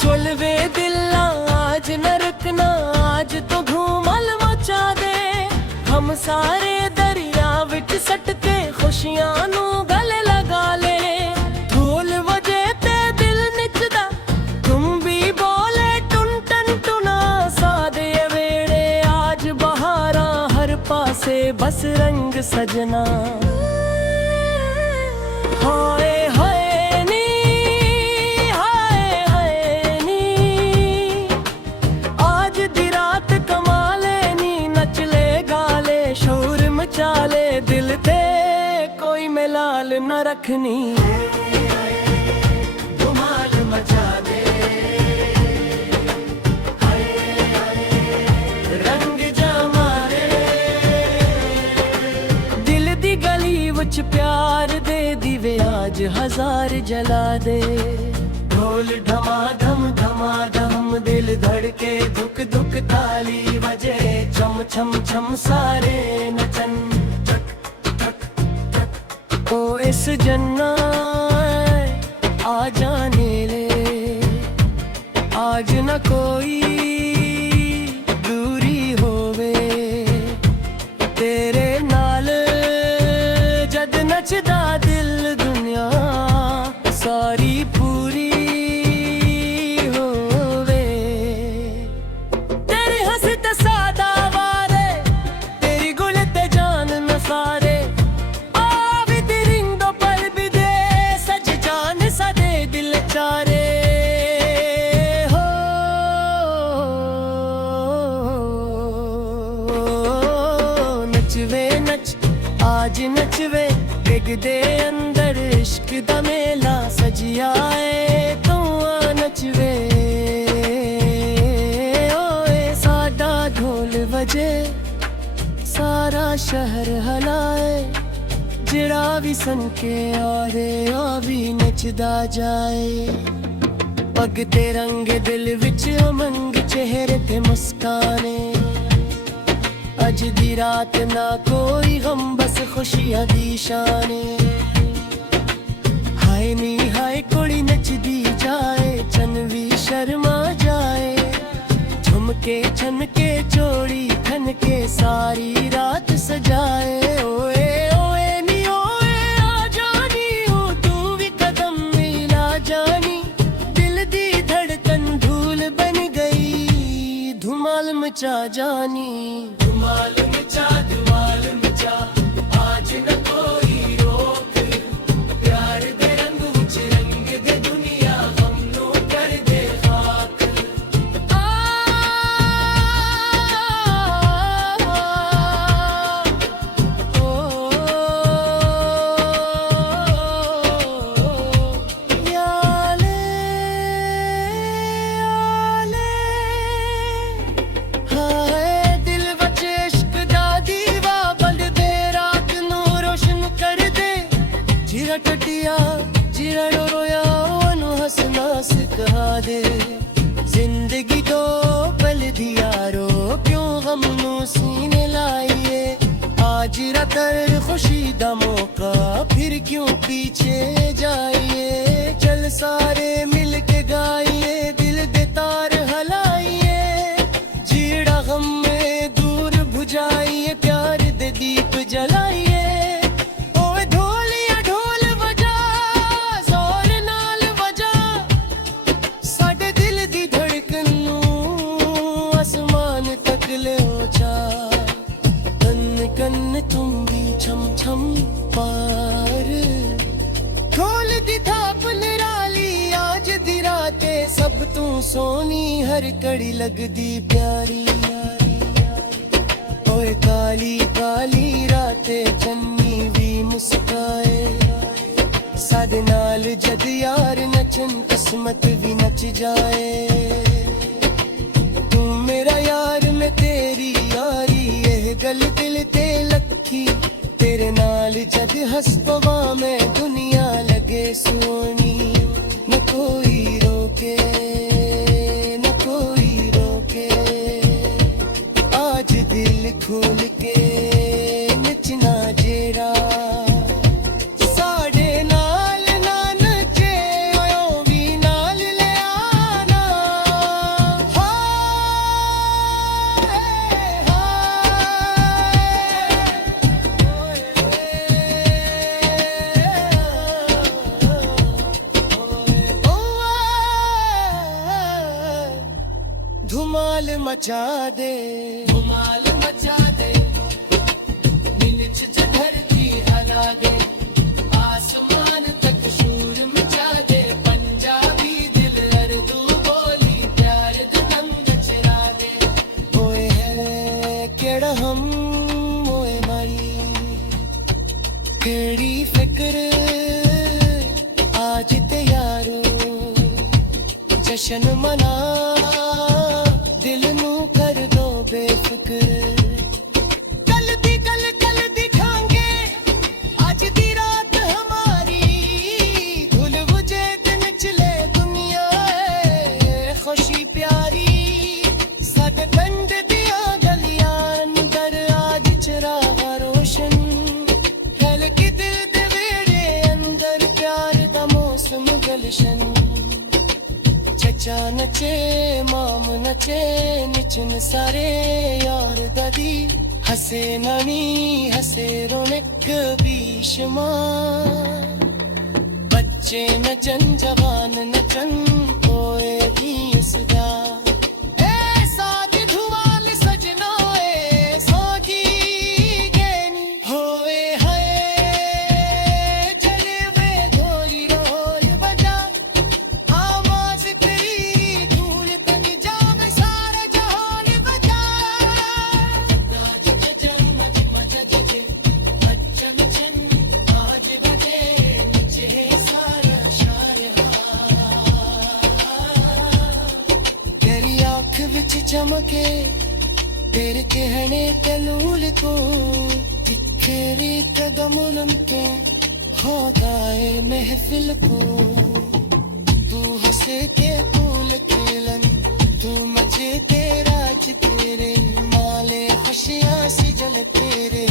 चल वे दिला आज न रुकना, आज तो धूमल मचा दे। हम सारे दरिया विच सट के खुशियां नू गले लगा ले। ढोल वजे ते दिल निचदा, तुम भी बोले टुन टन टुना। सादे वेड़े आज बहारा हर पासे बस रंग सजना। हाय हाय नी, हाय हाय नी, आज दी रात कमाले नी। नच ले गाले शोर मचा ले, दिल ते कोई मिलाल न रखनी। धमाल मचा दे, हाय हाय रंग जमारे। दिल दी गली विच प्यार दे दीवे आज हजार जला दे। ढोल ढमाधम धमाधम दिल धड़के, धुक धुक ताली बजे। छम छम छम सारे नचन, टक टक टक। ओ इस जन्ना आ जाने ले, आज न कोई दूरी होवे। तेरे नाल जद नचदा दिल, दुनिया सारी पूरी होवे। तेरी हंसी ते सादा वारे, तेरी गुल ते जान न सारे। आवी दी रिंदो पल भी दे, सज जान सा दे दिल चारे। हो नचवे नच आज नचवे, डिग दे अंदर इश्क दा मेला सजिया है। तू आ नचवे ओए, साडा ढोल वजे सारा शहर हलाए। जिड़ा भी सन के आरे आ भी नचदा जाए। पग ते रंग दिल विच उमंग, चेहरे ते मुस्काने। अज दी रात ना कोई गम, बस खुशियां दी शाने। हाय नी हाय कुड़ी नचदी जाए, चन भी शर्मा जाए। झुमके छनके चोड़ी खन के सारी रात सजाए। ओए ओए नी ओए आ जानी, हो तू भी कदम मिला जानी। दिल दी धड़कन धूल बन गई, धुमाल मचा जानी। धुमाल मचा धुमाल मचा, आज न कोई रोक। प्यार दे रंग विच रंग दे, दुनिया गम नू कर दे खाक। याले याले हाय दिल विच इश्क दा दीवा बल दे, रात नू रोशन कर दे। जिरा टटिया जिरा रोया, ओनू हसना सिखा दे। जिंदगी दो पल दिया रो, क्यों गम नू सीने लाइए। आज रातर खुशी दा मौका, फिर क्यों पीछे जाइए। चल सारे मिल के गाइए, दिल दे तार हलाइए। जीड़ा गम में दूर बुझाइए, प्यार दे दीप जलाइए। ओए ढोलिया ढोल वजा, जोर नाल वजा। साडे दिल दी धड़कन नू आसमान तक ले ओचा। कन कन तुम भी छम छम पार। ढोल दी थाप निराली, आज दी राते सब तू सोनी। हर कड़ी लगदी प्यारी। ओए काली काली राते, चन्नी भी मुस्काए। साडे नाल जद यार नचन, किस्मत भी नच जाए। तू मेरा यार मैं तेरी यारी, यह गल दिल ते लखी। तेरे नाल जद हंस पवा मैं, दुनिया लगे सोनी। न कोई रोके न कोई रोके, आज दिल खोल के नचना जेड़ा। साडे नाल ना नचे, ओयों भी नाल ले आना। धमाल मचा दे, धमाल मचा दे, नीच धरती हला दे, आसमान तक शूर मचा दे, पंजाबी दिल अरदू बोली प्यार दा दंग चरा दे। ओए है केड़ा हम ओए मारी, केड़ी फिक्र आज ते यारो, जश्न मना दिल नू कर दो बेफिक्र। कल दी खांगे आज दी रात हमारी, धुल बुझे दिन चले दुनिया है खुशी प्यारी। साडे पिंड दियां गलियां अंदर आज चिराग रोशन, खिल के दिल दे वेड़े अंदर प्यार दा मौसम गलशन। चचा नचे माम नचे निचन सारे यार दादी, हसे नानी हसे रौनक बेशुमार। बच्चे नचन जवान नचन ओए दी सदा, ए साथ धुआल सजना ए सोगी गैनी। होए हाय चले वे धोई रोल बजा, आवाज तेरी धूल तक जावे सारे जहान बजा। राज जजन मज मज जगे बच्चन चन आज बजे, नीचे सारा शार तेरी आँख विच चमके, तेरे कहने तलूल को तिखेरी कदम लमके हो गाए महफिल को। तू हंसे के फूल खेलन, तू मचे तेरा तेरे माले खुशियाँ सी जल तेरे।